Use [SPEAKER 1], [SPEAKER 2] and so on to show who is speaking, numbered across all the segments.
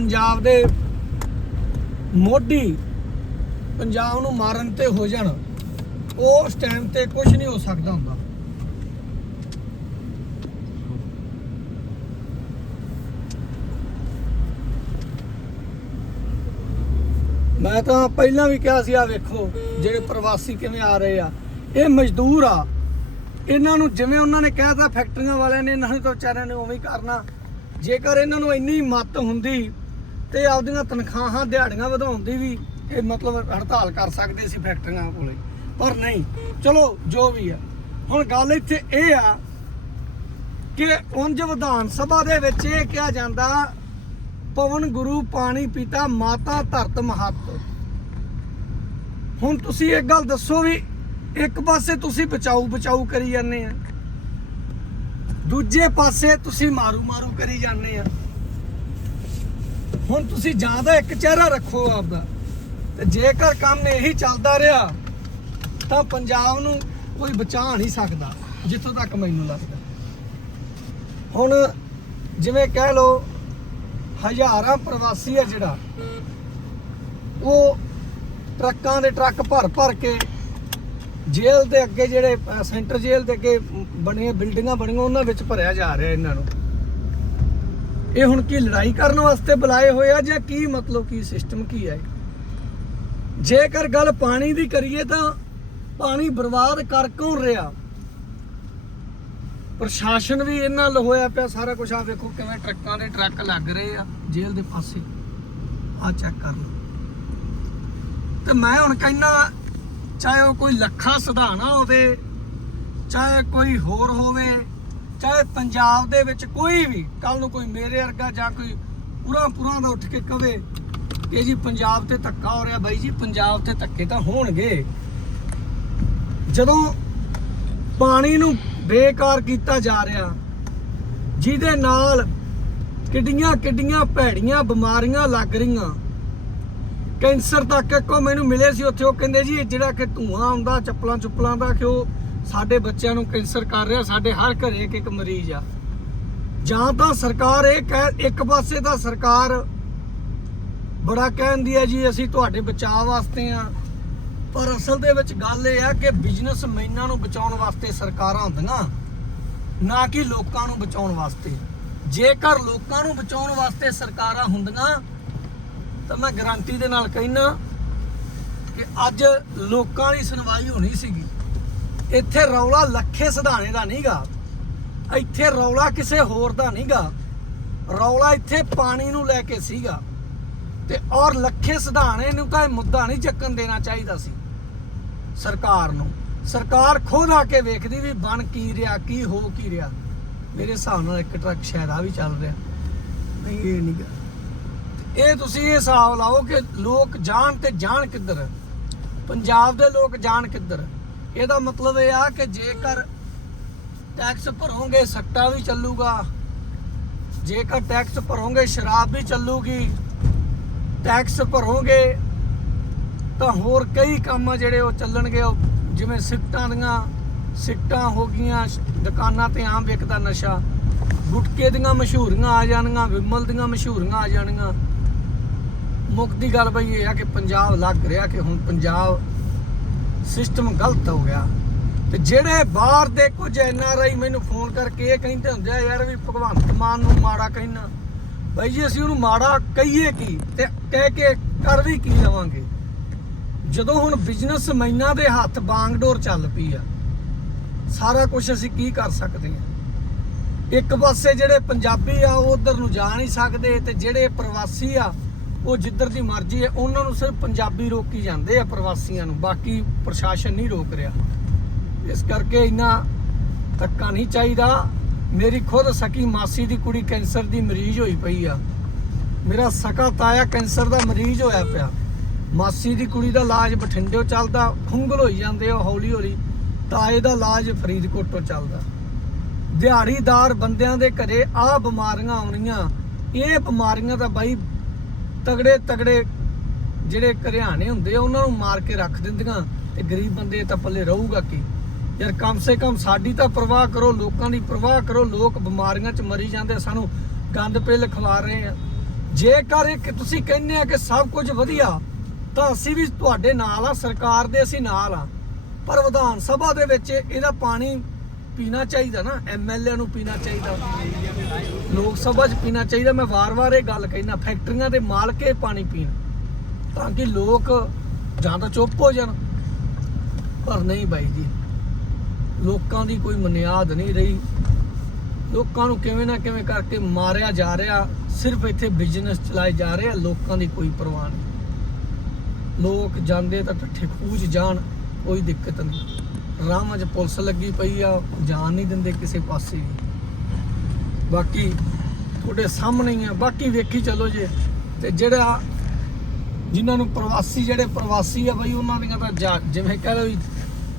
[SPEAKER 1] ਪੰਜਾਬ ਦੇ ਮੋਢੀ ਪੰਜਾਬ ਨੂੰ ਮਾਰਨ ਤੇ ਹੋ ਜਾਣ, ਉਸ ਟਾਈਮ ਤੇ ਕੁਝ ਨਹੀਂ ਹੋ ਸਕਦਾ ਹੁੰਦਾ। ਮੈਂ ਤਾਂ ਪਹਿਲਾਂ ਵੀ ਕਿਹਾ ਸੀ ਆ ਵੇਖੋ, ਜਿਹੜੇ ਪ੍ਰਵਾਸੀ ਕਿਵੇਂ ਆ ਰਹੇ ਆ, ਇਹ ਮਜ਼ਦੂਰ ਆ। ਇਹਨਾਂ ਨੂੰ ਜਿਵੇਂ ਉਹਨਾਂ ਨੇ ਕਹਿਤਾ ਫੈਕਟਰੀਆਂ ਵਾਲਿਆਂ ਨੇ, ਇਹਨਾਂ ਨੂੰ ਤਾਂ ਵਿਚਾਰਿਆਂ ਨੇ ਉਵੇਂ ਹੀ ਕਰਨਾ। ਜੇਕਰ ਇਹਨਾਂ ਨੂੰ ਇੰਨੀ ਮੱਤ ਹੁੰਦੀ ਤੇ ਆਪਦੀਆਂ ਤਨਖਾਹਾਂ ਦਿਹਾੜੀਆਂ ਵਧਾਉਣ ਦੀ ਵੀ ਇਹ ਮਤਲਬ ਹੜਤਾਲ ਕਰ ਸਕਦੇ ਸੀ ਫੈਕਟਰੀਆਂ ਕੋਲੇ। ਪਰ ਨਹੀਂ, ਚਲੋ ਜੋ ਵੀ ਆ। ਹੁਣ ਗੱਲ ਇੱਥੇ ਇਹ ਆ ਕਿ ਉਂਝ ਵਿਧਾਨ ਸਭਾ ਦੇ ਵਿੱਚ ਇਹ ਕਿਹਾ ਜਾਂਦਾ ਪਵਨ ਗੁਰੂ, ਪਾਣੀ ਪੀਤਾ, ਮਾਤਾ ਧਰਤ ਮਹੱਤ। ਹੁਣ ਤੁਸੀਂ ਇੱਕ ਗੱਲ ਦੱਸੋ ਵੀ ਇੱਕ ਪਾਸੇ ਤੁਸੀਂ ਬਚਾਊ ਬਚਾਊ ਕਰੀ ਜਾਂਦੇ ਆ, ਦੂਜੇ ਪਾਸੇ ਤੁਸੀਂ ਮਾਰੂ ਮਾਰੂ ਕਰੀ ਜਾਂਦੇ ਆ। ਹੁਣ ਤੁਸੀਂ ਜਾਂ ਤਾਂ ਇੱਕ ਚਿਹਰਾ ਰੱਖੋ ਆਪਦਾ। ਤੇ ਜੇਕਰ ਕੰਮ ਇਹੀ ਚੱਲਦਾ ਰਿਹਾ, ਤਾਂ ਪੰਜਾਬ ਨੂੰ ਕੋਈ ਬਚਾ ਨਹੀਂ ਸਕਦਾ, ਜਿੱਥੋਂ ਤੱਕ ਮੈਨੂੰ ਲੱਗਦਾ। ਹੁਣ ਜਿਵੇਂ ਕਹਿ ਲਓ, ਹਜ਼ਾਰਾਂ ਪ੍ਰਵਾਸੀ ਆ ਜਿਹੜਾ, ਉਹ ਟਰੱਕਾਂ ਦੇ ਟਰੱਕ ਭਰ ਭਰ ਕੇ ਜੇਲ੍ਹ ਦੇ ਅੱਗੇ ਜਿਹੜੇ ਸੈਂਟਰ ਜੇਲ੍ਹ ਦੇ ਅੱਗੇ ਬਣੀਆਂ ਬਿਲਡਿੰਗਾਂ ਬਣੀਆਂ, ਉਹਨਾਂ ਵਿੱਚ ਭਰਿਆ ਜਾ ਰਿਹਾ ਇਹਨਾਂ ਨੂੰ। ਇਹ ਹੁਣ ਕੀ ਲੜਾਈ ਕਰਨ ਵਾਸਤੇ ਬੁਲਾਏ ਹੋਏ ਆ ਜਾਂ ਕੀ ਮਤਲਬ, ਕੀ ਸਿਸਟਮ ਕੀ ਹੈ ਜੇਕਰ ਗੱਲ ਪਾਣੀ ਦੀ ਕਰੀਏ ਤਾਂ ਪਾਣੀ ਬਰਬਾਦ ਕਰ ਕੌਣ ਰਿਹਾ? ਪ੍ਰਸ਼ਾਸਨ ਵੀ ਇਹਨਾਂ ਨਾਲ ਹੋਇਆ ਪਿਆ, ਸਾਰਾ ਕੁਝ ਆ ਵੇਖੋ ਕਿਵੇਂ ਟਰੱਕਾਂ ਦੇ ਟਰੱਕ ਲੱਗ ਰਹੇ ਆ, ਜੇਲ੍ਹ ਦੇ ਪਾਸੇ। ਆ ਚੈੱਕ ਕਰ ਲਓ। ਤੇ ਮੈਂ ਹੁਣ ਕਹਿੰਦਾ, ਚਾਹੇ ਉਹ ਕੋਈ ਲੱਖਾ ਸਧਾਣਾ ਹੋਵੇ, ਚਾਹੇ ਕੋਈ ਹੋਰ ਹੋਵੇ ਚਾਹੇ ਪੰਜਾਬ ਦੇ ਵਿੱਚ ਕੋਈ ਵੀ ਕੱਲ ਨੂੰ ਕੋਈ ਮੇਰੇ ਵਰਗਾ ਜਾਂ ਕੋਈ ਪੂਰਾ ਪੂਰਾ ਦਾ ਉੱਠ ਕੇ ਕਵੇ ਕਿ ਜੀ ਪੰਜਾਬ ਤੇ ਧੱਕਾ ਹੋ ਰਿਹਾ ਬਾਈ ਜੀ, ਪੰਜਾਬ ਤੇ ਧੱਕੇ ਤਾਂ ਹੋਣਗੇ। ਜਦੋਂ ਪਾਣੀ ਨੂੰ ਬੇਕਾਰ ਕੀਤਾ ਜਾ ਰਿਹਾ, ਜਿਹਦੇ ਨਾਲ ਕਿੱਡੀਆਂ ਕਿੱਡੀਆਂ ਭੈੜੀਆਂ ਬਿਮਾਰੀਆਂ ਲੱਗ ਰਹੀਆਂ। ਕੈਂਸਰ ਤੱਕ ਇੱਕੋ ਮੈਨੂੰ ਮਿਲੇ ਸੀ ਉੱਥੇ, ਉਹ ਕਹਿੰਦੇ ਜੀ, ਜਿਹੜਾ ਕਿ ਧੂਆਂ ਹੁੰਦਾ ਚੱਪਲਾਂ ਚੁੱਪਲਾਂ ਦਾ, ਕਿ ਉਹ ਸਾਡੇ ਬੱਚਿਆਂ ਨੂੰ ਕੈਂਸਰ ਕਰ ਰਿਹਾ, ਸਾਡੇ ਹਰ ਘਰੇ ਇੱਕ ਇੱਕ ਮਰੀਜ਼ ਆ। ਜਾਂ ਤਾਂ ਸਰਕਾਰ ਇਹ ਕਹਿ, ਇੱਕ ਪਾਸੇ ਤਾਂ ਸਰਕਾਰ ਬੜਾ ਕਹਿੰਦੀ ਹੈ ਜੀ, ਅਸੀਂ ਤੁਹਾਡੇ ਬਚਾਅ ਵਾਸਤੇ ਆ। ਪਰ ਅਸਲ ਦੇ ਵਿੱਚ ਗੱਲ ਇਹ ਆ ਕਿ ਬਿਜ਼ਨਸਮੈਨਾਂ ਨੂੰ ਬਚਾਉਣ ਵਾਸਤੇ ਸਰਕਾਰਾਂ ਹੁੰਦੀਆਂ, ਨਾ ਕਿ ਲੋਕਾਂ ਨੂੰ ਬਚਾਉਣ ਵਾਸਤੇ। ਜੇਕਰ ਲੋਕਾਂ ਨੂੰ ਬਚਾਉਣ ਵਾਸਤੇ ਸਰਕਾਰਾਂ ਹੁੰਦੀਆਂ, ਤਾਂ ਮੈਂ ਗਾਰੰਟੀ ਦੇ ਨਾਲ ਕਹਿਣਾ ਕਿ ਅੱਜ ਲੋਕਾਂ ਦੀ ਸੁਣਵਾਈ ਹੋਣੀ ਸੀਗੀ। ਇੱਥੇ ਰੌਲਾ ਲੱਖੇ ਸਿਧਾਣੇ ਦਾ ਨਹੀਂਗਾ। ਇੱਥੇ ਰੌਲਾ ਕਿਸੇ ਹੋਰ ਦਾ ਨਹੀਂਗਾ। ਰੌਲਾ ਇੱਥੇ ਪਾਣੀ ਨੂੰ ਲੈ ਕੇ ਸੀਗਾ। ਤੇ ਔਰ ਲੱਖੇ ਸਿਧਾਣੇ ਨੂੰ ਤਾਂ ਇਹ ਮੁੱਦਾ ਨਹੀਂ ਚੱਕਣ ਦੇਣਾ ਚਾਹੀਦਾ ਸੀ। ਸਰਕਾਰ ਨੂੰ। ਸਰਕਾਰ ਖੁਦ ਆ ਕੇ ਵੇਖਦੀ ਵੀ ਬਣ ਕੀ ਰਿਹਾ, ਕੀ ਹੋ ਕੀ ਰਿਹਾ। ਮੇਰੇ ਹਿਸਾਬ ਨਾਲ ਇੱਕ ਟਰੱਕ ਸ਼ਾਇਦ ਆ ਵੀ ਚੱਲ ਰਿਹਾ। ਨਹੀਂ, ਇਹ ਨਹੀਂ ਗਾ। ਇਹ ਤੁਸੀਂ ਇਹ ਹਿਸਾਬ ਲਾਓ ਕਿ ਲੋਕ ਜਾਣ ਤੇ ਜਾਣ ਕਿੱਧਰ? ਪੰਜਾਬ ਦੇ ਲੋਕ ਜਾਣ ਕਿੱਧਰ? ਇਹਦਾ ਮਤਲਬ ਇਹ ਆ ਕਿ ਜੇਕਰ ਟੈਕਸ ਭਰੋਗੇ, ਸੱਟਾ ਵੀ ਚੱਲੂਗਾ। ਜੇਕਰ ਟੈਕਸ ਭਰੋਗੇ, ਸ਼ਰਾਬ ਵੀ ਚੱਲੂਗੀ। ਟੈਕਸ ਭਰੋਗੇ, ਤਾਂ ਹੋਰ ਕਈ ਕੰਮ ਜਿਹੜੇ ਉਹ ਚੱਲਣਗੇ। ਉਹ ਜਿਵੇਂ ਸਿੱਟਾਂ ਦੀਆਂ, ਸਿੱਟਾਂ ਹੋ ਗਈਆਂ, ਦੁਕਾਨਾਂ ਤੇ ਆਮ ਵਿਕਦਾ ਨਸ਼ਾ। ਗੁਟਕੇ ਦੀਆਂ ਮਸ਼ਹੂਰੀਆਂ ਆ ਜਾਣਗੀਆਂ, ਵਿਮਲ ਦੀਆਂ ਮਸ਼ਹੂਰੀਆਂ ਆ ਜਾਣਗੀਆਂ। ਮੁੱਖ ਦੀ ਗੱਲ ਬਈ ਇਹ ਆ ਕਿ ਪੰਜਾਬ ਲੱਗ ਰਿਹਾ ਕਿ ਹੁਣ ਪੰਜਾਬ ਸਿਸਟਮ ਗਲਤ ਹੋ ਗਿਆ। ਤੇ ਜਿਹੜੇ ਬਾਹਰ ਦੇ ਕੁਝ ਐਨ ਆਰ ਆਈ ਮੈਨੂੰ ਫੋਨ ਕਰਕੇ ਇਹ ਕਹਿੰਦੇ ਹੁੰਦੇ ਆ, ਯਾਰ ਵੀ ਭਗਵੰਤ ਮਾਨ ਨੂੰ ਮਾੜਾ ਕਹਿਣਾ। ਬਾਈ ਜੀ, ਅਸੀਂ ਉਹਨੂੰ ਮਾੜਾ ਕਹੀਏ ਕੀ ਤੇ ਕਹਿ ਕੇ ਕਰ ਵੀ ਕੀ ਲਵਾਂਗੇ? ਜਦੋਂ ਹੁਣ ਬਿਜਨਸ ਬਿਜ਼ਨਸਮੈਨਾਂ ਦੇ ਹੱਥ ਬਾਂਗਡੋਰ ਚੱਲ ਪਈ ਆ, ਸਾਰਾ ਕੁਝ ਅਸੀਂ ਕੀ ਕਰ ਸਕਦੇ ਆ? ਇੱਕ ਪਾਸੇ ਜਿਹੜੇ ਪੰਜਾਬੀ ਆ, ਉਹ ਉਧਰ ਨੂੰ ਜਾ ਨਹੀਂ ਸਕਦੇ ਤੇ ਜਿਹੜੇ ਪ੍ਰਵਾਸੀ ਆ ਉਹ ਜਿੱਧਰ ਦੀ ਮਰਜ਼ੀ ਹੈ, ਉਹਨਾਂ ਨੂੰ ਸਿਰਫ ਪੰਜਾਬੀ ਰੋਕੀ ਜਾਂਦੇ ਆ ਪ੍ਰਵਾਸੀਆਂ ਨੂੰ, ਬਾਕੀ ਪ੍ਰਸ਼ਾਸਨ ਨਹੀਂ ਰੋਕ ਰਿਹਾ। ਇਸ ਕਰਕੇ ਇੰਨਾ ਧੱਕਾ ਨਹੀਂ ਚਾਹੀਦਾ। ਮੇਰੀ ਖੁਦ ਸਕੀ ਮਾਸੀ ਦੀ ਕੁੜੀ ਕੈਂਸਰ ਦੀ ਮਰੀਜ਼ ਹੋਈ ਪਈ ਆ। ਮੇਰਾ ਸਕਾ ਤਾਇਆ ਕੈਂਸਰ ਦਾ ਮਰੀਜ਼ ਹੋਇਆ ਪਿਆ। ਮਾਸੀ ਦੀ ਕੁੜੀ ਦਾ ਇਲਾਜ ਬਠਿੰਡਿਓ ਚੱਲਦਾ, ਖੁੰਗਲ ਹੋਈ ਜਾਂਦੇ ਉਹ ਹੌਲੀ ਹੌਲੀ। ਤਾਏ ਦਾ ਇਲਾਜ ਫਰੀਦਕੋਟੋਂ ਚੱਲਦਾ। ਦਿਹਾੜੀਦਾਰ ਬੰਦਿਆਂ ਦੇ ਘਰੇ ਆ ਬਿਮਾਰੀਆਂ ਆਉਣੀਆਂ। ਇਹ ਬਿਮਾਰੀਆਂ ਤਾਂ ਬਾਈ ਤਗੜੇ ਤਗੜੇ ਜਿਹੜੇ ਘਰਿਆਣੇ ਹੁੰਦੇ ਆ, ਉਹਨਾਂ ਨੂੰ ਮਾਰ ਕੇ ਰੱਖ ਦਿੰਦੀਆਂ ਤੇ ਗਰੀਬ ਬੰਦੇ ਤਾਂ ਪੱਲੇ ਰਹੂਗਾ ਕੀ? ਯਾਰ ਕਮ ਸੇ ਕਮ ਸਾਡੀ ਤਾਂ ਪਰਵਾਹ ਕਰੋ, ਲੋਕਾਂ ਦੀ ਪਰਵਾਹ ਕਰੋ, ਲੋਕ ਬਿਮਾਰੀਆਂ 'ਚ ਮਰੀ ਜਾਂਦੇ ਸਾਨੂੰ ਗੰਦ ਪਿੱਲ ਖਵਾ ਰਹੇ ਆ। ਜੇਕਰ ਇੱਕ ਤੁਸੀਂ ਕਹਿੰਦੇ ਆ ਕਿ ਸਭ ਕੁਝ ਵਧੀਆ, ਤਾਂ ਅਸੀਂ ਵੀ ਤੁਹਾਡੇ ਨਾਲ ਆ, ਸਰਕਾਰ ਦੇ ਅਸੀਂ ਨਾਲ ਆ। ਪਰ ਵਿਧਾਨ ਸਭਾ ਦੇ ਵਿੱਚ ਇਹਦਾ ਪਾਣੀ ਪੀਣਾ ਚਾਹੀਦਾ ਨਾ ਐਮਐਲਏ ਨੂੰ ਪੀਣਾ ਚਾਹੀਦਾ। ਲੋਕ ਸਭਾ 'ਚ ਪੀਣਾ ਚਾਹੀਦਾ, ਮੈਂ ਵਾਰ-ਵਾਰ ਇਹ ਗੱਲ ਕਹਿਣਾ ਫੈਕਟਰੀਆਂ ਦੇ ਮਾਲਕ ਇਹ ਪਾਣੀ ਪੀਣ, ਤਾਂ ਕਿ ਲੋਕ ਜਾਂ ਤਾਂ ਚੁੱਪ ਹੋ ਜਾਣ। ਪਰ ਨਹੀਂ ਬਾਈ ਜੀ, ਲੋਕਾਂ ਦੀ ਕੋਈ ਮਨਿਆਦ ਨਹੀਂ ਰਹੀ। ਲੋਕਾਂ ਨੂੰ ਕਿਵੇਂ ਨਾ ਕਿਵੇਂ ਕਰਕੇ ਮਾਰਿਆ ਜਾ ਰਿਹਾ, ਸਿਰਫ ਇੱਥੇ ਬਿਜ਼ਨਸ ਚਲਾਏ ਜਾ ਰਹੇ ਆ, ਲੋਕਾਂ ਦੀ ਕੋਈ ਪਰਵਾਹ ਨਹੀਂ। ਲੋਕ ਜਾਂਦੇ ਤਾਂ ਠੱਠੇ ਖੂਜ ਜਾਣ, ਕੋਈ ਦਿੱਕਤ ਨਹੀਂ। ਰਾਹਾਂ 'ਚ ਪੁਲਿਸ ਲੱਗੀ ਪਈ ਆ, ਜਾਣ ਨਹੀਂ ਦਿੰਦੇ ਕਿਸੇ ਪਾਸੇ ਵੀ। ਬਾਕੀ ਤੁਹਾਡੇ ਸਾਹਮਣੇ ਹੀ ਆ। ਬਾਕੀ ਵੇਖੀ ਚੱਲੋ ਜੇ। ਤੇ ਜਿਹੜਾ ਜਿਨ੍ਹਾਂ ਨੂੰ ਪ੍ਰਵਾਸੀ, ਜਿਹੜੇ ਪ੍ਰਵਾਸੀ ਆ ਬਈ, ਉਹਨਾਂ ਦੀਆਂ ਤਾਂ ਜਾ- ਜਿਵੇਂ ਕਹਿ ਲਓ ਵੀ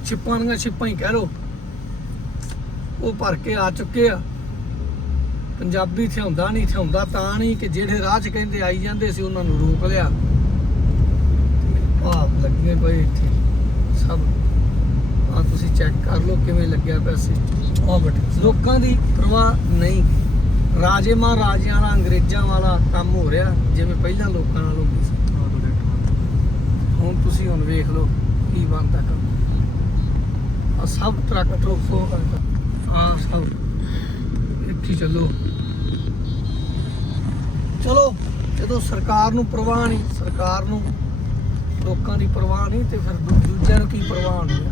[SPEAKER 1] ਛਿੱਪਾਂ ਦੀਆਂ ਛਿੱਪਾਂ ਹੀ ਕਹਿ ਲਓ। ਉਹ ਭਰ ਕੇ ਆ ਚੁੱਕੇ ਆ। ਪੰਜਾਬੀ ਥਿਆਉਂਦਾ ਨਹੀਂ, ਥਿਆਉਂਦਾ ਤਾਂ ਨਹੀਂ ਕਿ ਜਿਹੜੇ ਰਾਹ 'ਚ ਕਹਿੰਦੇ ਆਈ ਜਾਂਦੇ ਸੀ, ਉਹਨਾਂ ਨੂੰ ਰੋਕ ਲਿਆ। ਭਾਵ ਲੱਗੇ ਪਏ ਇੱਥੇ। ਸਭ ਆ ਤੁਸੀਂ ਚੈੱਕ ਕਰ ਲਓ ਕਿਵੇਂ ਲੱਗਿਆ ਪੈਸੇ ਸੀ। ਆ ਬਟ ਲੋਕਾਂ ਦੀ ਪਰਵਾਹ ਨਹੀਂ। ਰਾਜੇ ਮਹਾਰਾਜਿਆਂ ਵਾਲਾ, ਅੰਗਰੇਜ਼ਾਂ ਵਾਲਾ ਕੰਮ ਹੋ ਰਿਹਾ, ਜਿਵੇਂ ਪਹਿਲਾਂ ਲੋਕਾਂ ਨਾਲ ਹੁੰਦੀ ਸੀ। ਹੁਣ ਤੁਸੀਂ ਹੁਣ ਵੇਖ ਲਓ ਕੀ ਬਣਦਾ ਕੰਮ। ਆ ਸਭ ਟਰੱਕ ਟਰੋਕੋ ਆ ਸਭ। ਇੱਥੇ ਚੱਲੋ। ਚਲੋ, ਜਦੋਂ ਸਰਕਾਰ ਨੂੰ ਪਰਵਾਹ ਨਹੀਂ, ਸਰਕਾਰ ਨੂੰ ਲੋਕਾਂ ਦੀ ਪਰਵਾਹ ਨਹੀਂ, ਤੇ ਫਿਰ ਦੂ- ਦੂਜਿਆਂ ਨੂੰ ਕੀ ਪਰਵਾਹ ਹੋਣੀ ਹੈ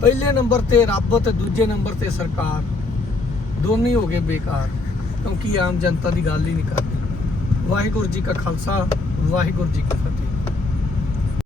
[SPEAKER 1] ਪਹਿਲੇ ਨੰਬਰ ਤੇ ਰੱਬ ਤੇ ਦੂਜੇ ਨੰਬਰ ਤੇ ਸਰਕਾਰ ਦੋਨੇ ਹੀ ਹੋ ਗਏ ਬੇਕਾਰ ਕਿਉਂਕਿ ਆਮ ਜਨਤਾ ਦੀ ਗੱਲ ਹੀ ਨਹੀਂ ਕਰਦੀ ਵਾਹਿਗੁਰੂ ਜੀ ਕਾ ਖਾਲਸਾ ਵਾਹਿਗੁਰੂ ਜੀ ਕੀ ਫਤਿਹ